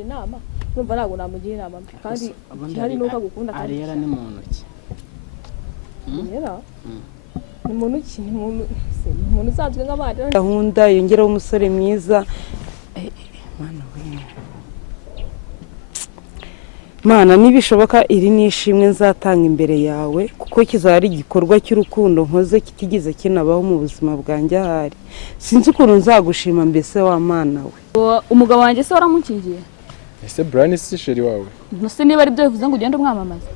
inama numva ntabwo namugira inama kandi hari nuko agukunda kandi Ariela ni muntu ki Ariela ni muntu ki ni muntu usanzwe nk'abandi gahunda yongeraho umusore mwiza mana we Mana nibishoboka iri nishimwe nzatanga imbere yawe kuko kizaba ari igikorwa cy'urukundo nkoze kitigeze kinabaho mu buzima bwanjye ahari sinzi ukuntu nzagushima mbese wa mana we umugabo wanjye se waramukingiye ese Brian si sheri wawe ntuse niba ari byo bivuze ngo ugende umwamamaza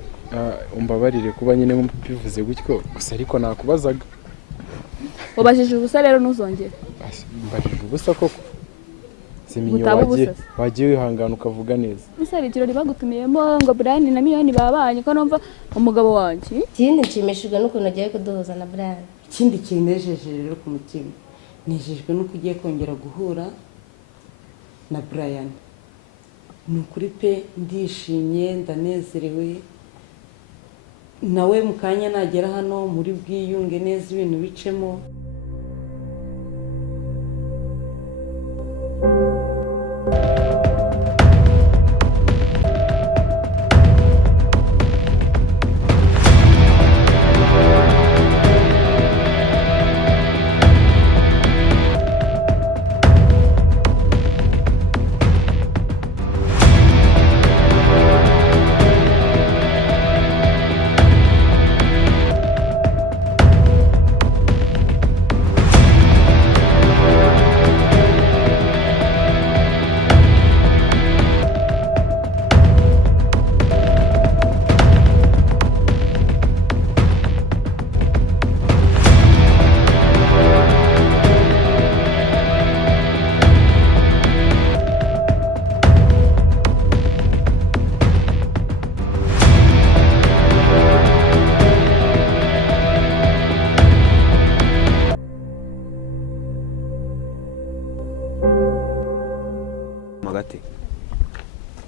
umbabarire kuba nyine bivuze gutyo gusa ariko nakubazaga ubajije ubusa rero ntuzongere mbajije ubusa koko Siminyo wagiye wihangana ukavuga neza Misari ikirori bagutumiyemo ngo Brian na Miliyoni babanye ko numva umugabo wanjye ikindi nshimishijwe n'ukuntu agiye kuduhuza na Brian ikindi kinejeje rero ku mutima nejejwe n'uko ugiye kongera guhura na Brian ni ukuri pe ndishimye ndanezerewe nawe mu kanya nagera hano muri bwiyunge neza ibintu bicemo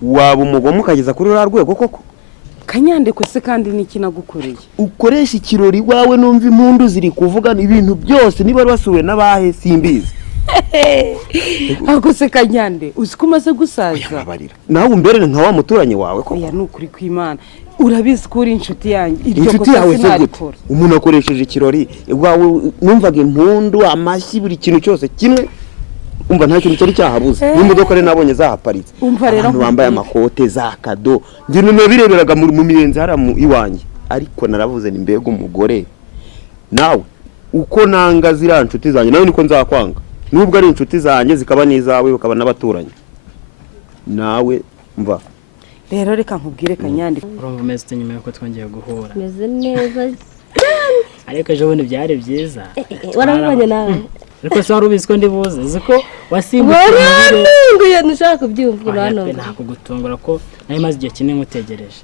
waba umugome ukageza kuri uriya rwego koko Kanyandekwe se kandi niki nagukoreye ukoresha ikirori wawe numva impundu ziri kuvuga ibintu byose niba basuwe n'abahe simbizi ahubwo se Kanyande uziko umaze gusaza nawe umberere nka wa muturanye wawe koko oya nukuri kw'Imana urabizi ko uri inshuti yanjye inshuti yawe se gute umuntu akoresheje ikirori wawe numvaga impundu amashyi buri kintu cyose kimwe umva nta kintu cyari cyahabuze n'imodoka rero nabonye zahaparitse abantu bambaye amakote za kado ngira nabireberaga mu mirenze haramu iwanjye ariko naravuze ni mbega umugore nawe uko nanga zira inshuti zanjye nawe niko nzakwanga nubwo ari inshuti zanjye zikaba nizawe bakaba n'abaturanyi nawe mva rero reka nkubwire Kanyande urumva umeze nyuma yuko twongeye guhura meze neza ariko ejo bundi byari byiza warabonye nawe ariko se warubizi ko ndibuze ziko wasimbutse waranguye ntushaka kubyumva hano ntabwo gutungura ko nari maze igihe kinini ngutegereje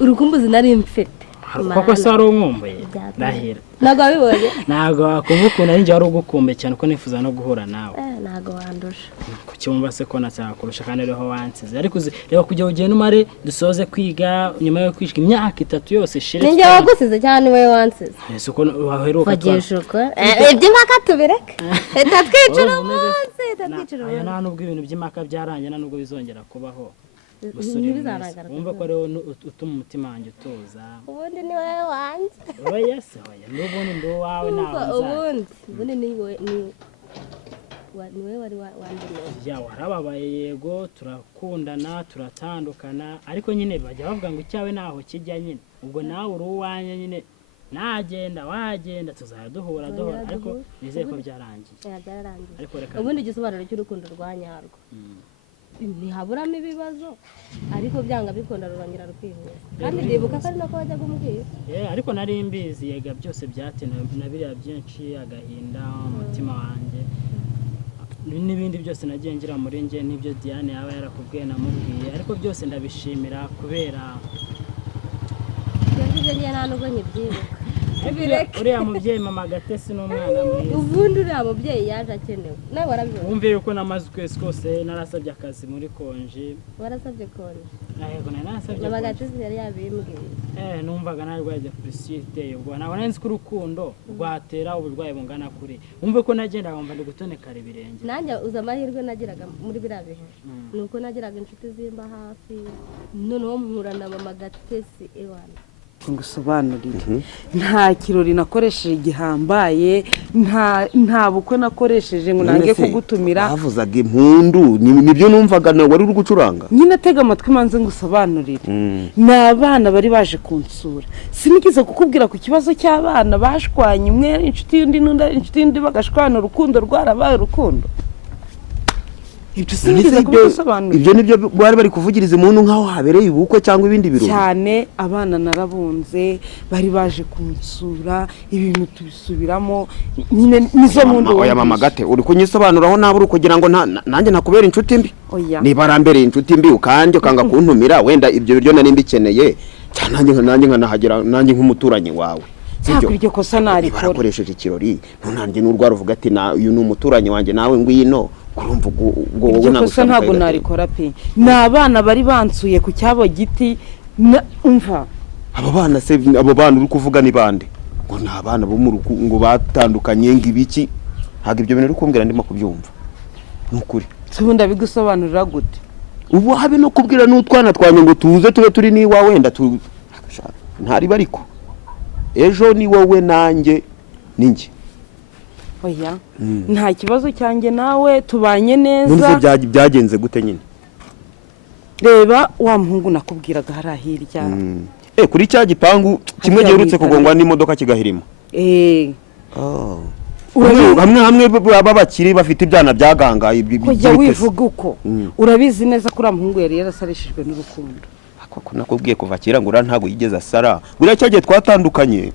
urukumbuzi nari mfite koko se wari umwumbuye ndahira ntabwo wabibonye ntabwo wakumva ukuntu ari njye wari ugukumbuye cyane ko nifuza no guhura nawe ntabwo wandusha kucyumva se ko nacyakurusha kandi ariho wansize ariko reba kujya ugenda umare dusoze kwiga nyuma yo kwiga imyaka 3 yose shire ninjye wagusize cyane we wansize ese uko waheruka twagisha uko iby'imaka tubireke twicira umunsi aya nta nubwo ibintu by'imaka byarangiye nta nubwo bizongera kubaho wumva ko rero utuma umutima wanjye utuza ubundi ni wowe wanjye oya se oya n'ubundi ndi uwawe nawe ubundi ni wowe wari wandemeye ya warababaye yego turakundana turatandukana ariko nyine bajya bavuga ngo icyawe naho kijya nyine ubwo nawe uri uwanya nyine nagenda wagenda tuzaduhura ariko nizeye ko byarangiye ariko reka ubundi igisobanuro cy'urukundo rwa nyarwo ntihaburamo ibibazo ariko byanga bikunda rurangira rukihura kandi ndibuka ko ari nako wajyaga umbwira ariko nari mbizi yega byose byatewe na biriya byinshi agahinda umutima wanjye n'ibindi byose nagiye ngira muri njye n'ibyo Diane yaba yarakubwiye namubwiye ariko byose ndabishimira kubera yagize njye nta nubwo nyibyibuka uriya mubyeyi mama Gatesi ni umwana mwiza ubundi uriya mubyeyi yaje akenewe nawe warabibona wumve yuko namaze ukwezi kose narasabye akazi muri konji warasabye konji yego narasabye mama Gatesi yari yabimbwiye numvaga nari rwaje depression iteye ubwo nabona nzi ko urukundo rwatera uburwayi bungana kuri wumve ko nagenda ngomba ndi gutonekara ibirenge nanjye uza amahirwe nagiraga muri biriya bihe nuko nagiraga inshuti zimba hafi noneho mpura na mama Gatesi ewana ngusobanurire nta kirori nakoresheje gihambaye nta bukwe nakoresheje ngo nange kugutumira bavuzaga impundu nibyo numvaga nawe wari uri gucuranga nyine tega amatwi manze ngusobanurire ni abana bari baje kunsura sinigize kukubwira ku kibazo cy'abana bashwanye umwe inshuti y'undi n'undi inshuti y'undi bagashwana urukundo rwarabaye urukundo ibyo nibyo bari bari kuvugiriza umuntu nk'aho habereye ubukwe cyangwa ibindi birori cyane abana narabunze bari baje kunsura ibintu tubisubiramo nyine nizo mundu oya mama Gate uri kunyisobanuraho nawe uri kugira ngo nanjye nakubera inshuti mbi niba arambereye inshuti mbi ukanje ukanga kuntumira wenda ibyo biryo nari mbikeneye cyane nanjye nkanahagera nanjye nk'umuturanyi wawe sibyo iryo kosa narikora barakoresheje ikirori ntunanjye n'urwara uvuga ati uyu ni umuturanyi wanjye nawe ngwino kurumva ubwo wowe ntabwo narikora pe ni abana bari bansuye ku cyabo giti umva abo bana uri kuvuga ni bande ngo ni abana bo mu ngo batandukanye ngibiki ntabwo ibyo bintu uri kumbwira ndimo kubyumva nukuri ubundi abigusobanurira gute ubu habe no kubwira n'utwana twanye ngo tuze tube turi n'iwawe wenda ntari bariko ejo ni wowe nanjye ninjye oya nta kibazo cyanjye nawe tubanye neza none byagenze gute nyine reba wa muhungu nakubwiraga hari ahirya kuri cya gipangu kimwe giherutse kugongwa n'imodoka kigahirima hamwe babakiri bafite ibyana byagangaye kujya wivuga uko urabizi neza ko uriya muhungu yari yarasarishijwe n'urukundo ako nakubwiye kuva kera ngo ntabwo yigeze asara buriya cyagiye twatandukanye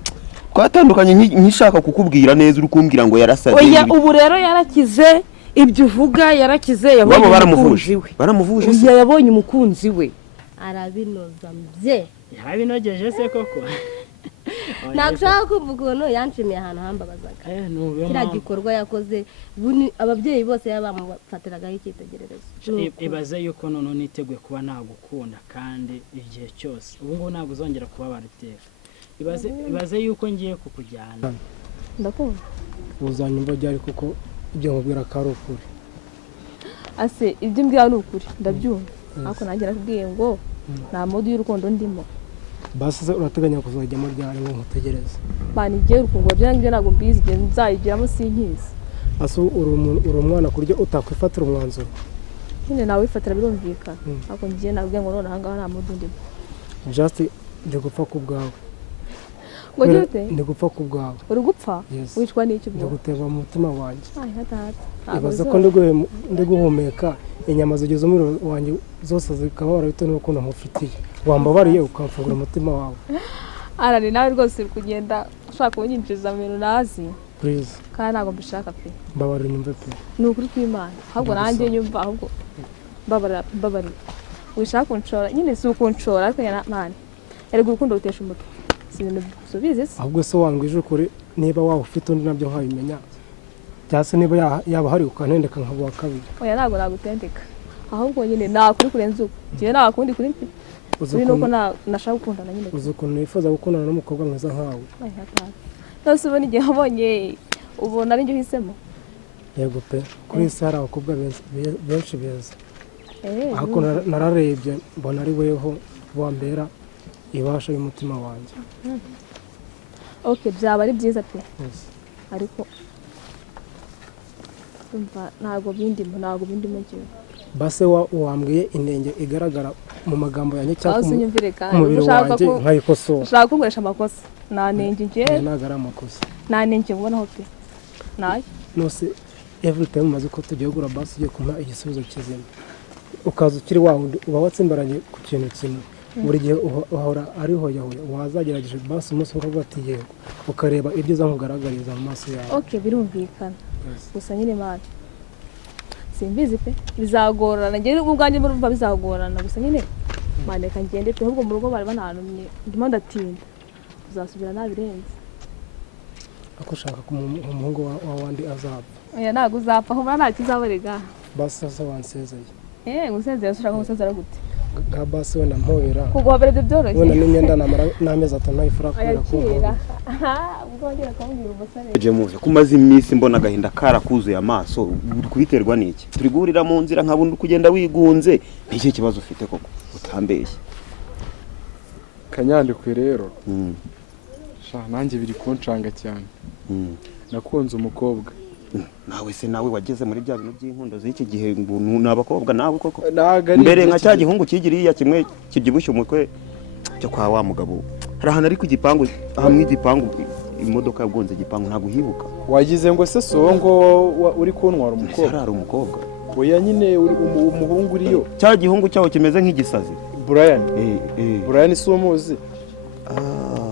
nkishaka kukubwira neza uri kumbwira ngo yarasaze oya ubu rero yarakize ibyo uvuga yarakize yabonye umukunzi we baramuvuje yabonye umukunzi we arabinoza mvye yabinogeje se koko nashaka kuvuga ukuntu yanshimiye ahantu hambabazaga kiriya gikorwa yakoze ababyeyi bose bamufatiragaho icyitegererezo ibaze yuko none niteguye kuba nagukunda kandi igihe cyose ubu ngubu ntabwo uzongera kubabara iteka ibaze yuko ngiye kukujyana ndakumva uzanyumva ryari kuko ibyo nkubwira ko ari ukuri ase ibyo mbwira ni ukuri ndabyumva ariko nanjye nakubwiye ngo nta modu y'urukundo ndimo basi urateganya kuzajyamo ryari ngo nkutegereze bani igihe urukundo byanjye ntabwo mbizi igihe nzayigiramo sinkizi ase uri umwana ku buryo utakwifatira umwanzuro nyine nawe wifatira birumvikana ariko ngiye nabwiye ngo none ahangaha nta modu ndimo just ndi gupfa ku bwawe ngo gute ndi gupfa ku bwawe uri gupfa wicwa n'icyo ndi guteba mu mutima wanjye hata ibaze ko ndi guhumeka inyama zigize umubiri wanjye zose zikababara bitewe n'urukundo nkufitiye wambabariye ukamfungura umutima wawe arani nawe rwose uri kugenda ushaka kunyinjiriza mu bintu nazi please kandi ntabwo mbishaka pe mbabarira nyumve pe ni ukuri kw'Imana ahubwo nanjye nyumva ahubwo mbabarira wishaka kunshora nyine si ukunshora ariko mani erega urukundo rutesha umutwe si ibintu bisubize se ahubwo se wangwije ukuri niba waba ufite undi nabyo nkabimenya cyangwa se niba yaba hari ukantendeka nkabuha kabiri oya ntabwo nagutendeka ahubwo nyine nakuri kurenza uko njyewe nakundi kuri mfite uri nuko nashaka gukundana nyine uzi ukuntu wifuza gukundana n'umukobwa mwiza nkawe nose ubona igihe wabonye ubona ari njye uhisemo yego pe kuri iyi si hari abakobwa benshi beza ariko nararebye mbona ari weho wambera ibasha y'umutima wanjye ok byaba ari byiza pe ariko ntabwo bindimo njyewe base wambwiye inenge igaragara mu magambo yanjye cyangwa ku mubiri wanjye nkayikosora ushaka gukoresha amakosa nta nenge njyewe ntabwo ari amakosa nta nenge mbonaho pe nayo nose every time umaze ko tugiye gura basi ugiye kumpa igisubizo kizima ukaza ukiri wa wundi uba watsimbaranye ku kintu kimwe buri gihe uhora ari hoyahoya wazagerageje basi umunsi ukavuga ati yego ukareba ibyiza nkugaragariza mu maso yawe ok birumvikana gusa nyine mani simbizi pe bizagorana njyewe ubwanjye murumva bizagorana gusa nyine mani reka ngende pe ahubwo mu rugo bari bananumye ndimo ndatinda uzasubira nabirenze ko ushaka ko umuhungu w'abandi azapfa. oya ntabwo uzapfa ahubwo nta kizaborega Basi sasa wansezeye. gusezera ushaka gusezera gute Nka basi wenda mpobera. kuguhobera ibyo byoroshye Wenda n'imyenda namara n'amezi atanu ntayifura oya kubera ko. kira ubwo wongera kumubwira umusore Jemuze kumaze iminsi mbona agahinda karakuzuye amaso uri kubiterwa n'iki turi guhurira mu nzira nkabundi kugenda wigunze n'iki kibazo ufite koko utambeshye Kanyandekwe rero sha nanjye biri kuncanga cyane nakunze umukobwa nawe se nawe wageze muri bya bintu by'inkundo z'iki gihe ngo n'abakobwa nawe koko Naga ari mbere nka cya gihungu kigiriya kimwe kibyibushye umutwe cyo kwa wa mugabo hari ahantu ari ku gipangu hamwe igipangu imodoka yagonze igipangu ntabwo uhibuka wagize ngo se so ngo uri kuntwara umukobwa hari umukobwa oya nyine umuhungu uriyo cya gihungu cyaho kimeze nk'igisazi Brian Brian si umuzi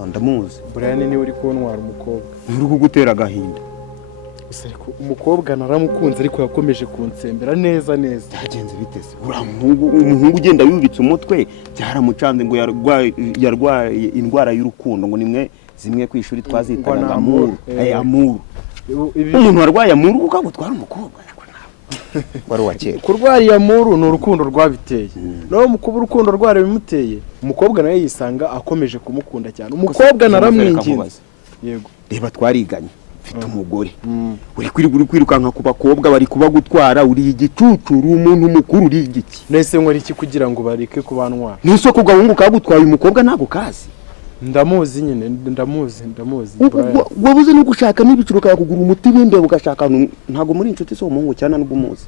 ndamuzi Brian ni uri kuntwara umukobwa uri kugutera agahinda gusa ariko umukobwa naramukunze ariko yakomeje kunsembera neza byagenze bitese umuhungu ugenda yubitse umutwe byaramucanze ngo yarwaye indwara y'urukundo ngo nimwe zimwe ku ishuri twazitanaga amuru umuntu warwaye amuru ukagutwara umukobwa wari wa kera kurwariye amuru ni urukundo rwabiteye naho mukuba urukundo rwari bimuteye umukobwa nawe yisanga akomeje kumukunda cyane umukobwa naramwinginze yego reba twariganye mfite umugore uri kwirukanka ku bakobwa bari kubagutwara uri igicucu uri umuntu mukuru uri igiki nese nkora iki kugira ngo bareke kubantwara n'isoko gahungu kagutwaye umukobwa ntago kazi ndamuzi nyine ndamuzi wabuze no gushaka n'ibiciro kugura umuti w'imbeba ugashaka ntago muri inshuti so umuhungu cyane n'ubwo umuzi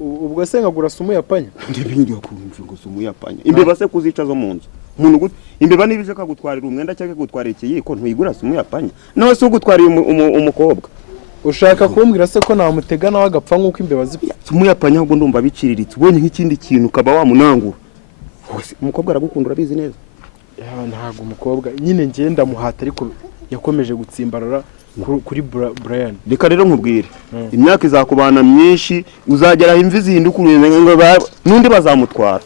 ubwo se nkagura sumu yapanya ndibindi yakunze ngo sumu yapanya imbeba se kuzica zo mu nzu umuntu imbeba nibije kagutwarira umwenda cyangwa kagutwarira ikiyiko ntuyigura sumu yapanya nawe se ugutwariye umukobwa ushaka kumbwira se ko namutega nawe agapfa nk'uko imbeba zipfa sumu yapanya ahubwo ndumva biciriritse ubonye nk'ikindi kintu ukaba wamunangura umukobwa aragukunda urabizi neza ntabwo umukobwa nyine ngenda muhata ariko yakomeje gutsimbarara kuri Brian reka rero nkubwire imyaka izakubana myinshi uzagera imvi zihinduka n'undi bazamutwara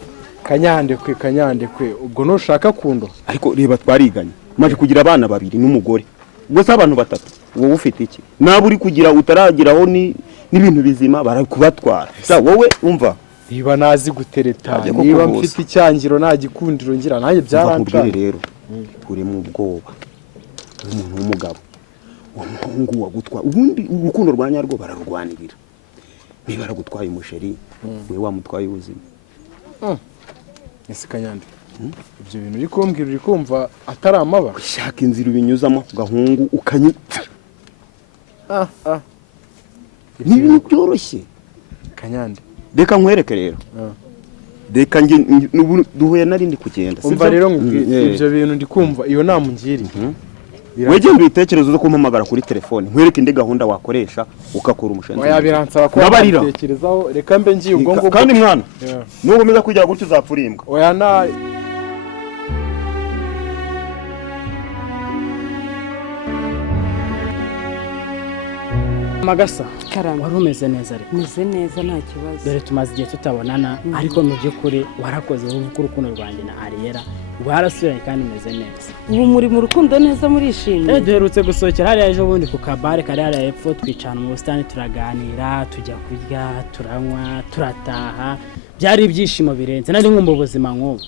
kanyandekwe ubwo nushaka kundo ariko reba twariganye maje kugira abana babiri n'umugore ubwo se abantu batatu wowe ufite iki naba uri kugira utaragiraho n'ibintu bizima barakubatwara wowe umva niba nazi gutereta niba mfite icyangiro nta gikundiro ngira nanjye byarancanye rero uri mu bwoba umuntu w'umugabo umuhungu wagutwa ubundi urukundo rwa nyarwo bararurwanirira niba baragutwaye umusheri we wamutwaye ubuzima ese Kanyandekwe ibyo bintu uri kumbwira uri kumva atari amaba ushaka inzira ubinyuzamo ku gahungu ukanyita ni ibintu byoroshye Kanyandekwe reka nkwereke rero reka duhuye narindi kugenda umva rero ibyo bintu ndi kumva iyo nama ungiriye wegera ibitekerezo zo kumpamagara kuri telefone nkwereke indi gahunda wakoresha ugakora umushinga oya biransaba ko watekerezaho reka mbe ngiye ubwo ngubwo kandi mwana nukomeza kujya gutyo uzapfurimbwa oya na Magasa Karame. wari umeze neza ariko meze neza nta kibazo dore tumaze igihe tutabonana ariko mu by'ukuri warakoze uvuga urukundo rwanjye na Ariella rwarasubiranye kandi meze neza ubu muri mu rukundo neza murishimye duherutse gusohokera hariya ejo bundi ku kabare kari hariya hepfo twicana mu busitani turaganira tujya kurya turanywa turataha byari ibyishimo birenze nari nkumva ubuzima nk'ubu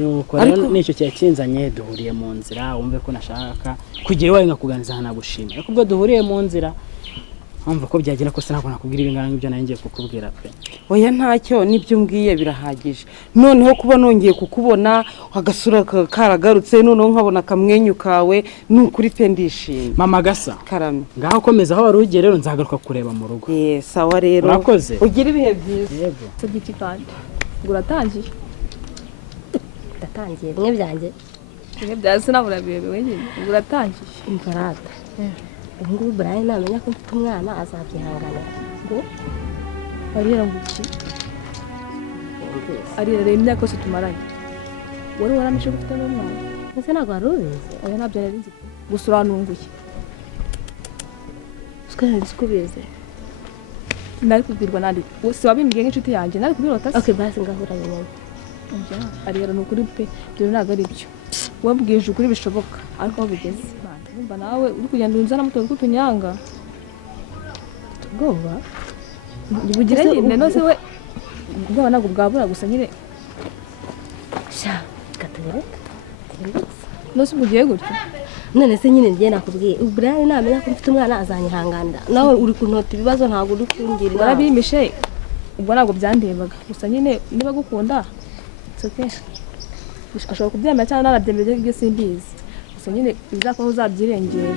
nuko rero nicyo kiba kinzanye duhuriye mu nzira wumve ko nashaka kugira iwawe nkakuganiza nkanagushimira ariko ubwo duhuriye mu nzira umva ko byagira ko sinabwo nakubwira ibingana nk'ibyo nari ngiye kukubwira pe oya ntacyo nibyo mbwiye birahagije noneho kuba nongeye kukubona agasura karagarutse noneho nkabona akamwenyu kawe ni ukuri pe ndishimye mama Gasa Karame ngaho komeza aho wari ugiye rero nzagaruka kureba mu rugo sawa rero urakoze ugira ibihe byiza yego tugiti kandi ngo uratangiye ndatangiye bimwe byanjye bimwe bya sinabura bibe wenyine ngo uratangiye imparata ubu ngubu Brian namenya ko mfite umwana azabyihanganira ngo Ariella ngo iki Ariella rero imyaka yose tumaranye wari waramishe gufite n'umwana ese ntabwo wari ubizi oya ntabyo nari nzi gusa urantunguye twari nzi ko ubizi nari kubwirwa nandi si wabimbwiye nk'inshuti yanjye nari kubirota se basi ngaho urabimenya Ariella ni ukuri pe ibyo ntabwo ari byo wabwije ukuri bishoboka ariko aho bigeze Urumva nawe uri kugenda unzana mu tuntu tw'utunyanga ubwoba bugire nyine nose we ubwoba ntabwo bwabura gusa nyine sha katabereka nose ugiye gutyo none se nyine njye nakubwiye Brian namenya ko mfite umwana azanyihanganira nawe uri kuntota ibibazo ntabwo uri kumbwira warabimishe ubwo ntabwo byandebaga gusa nyine niba gukunda it's ashobora kubyemera cyangwa narabyemera ibyo simbizi gusa nyine bizakora uzabyirengera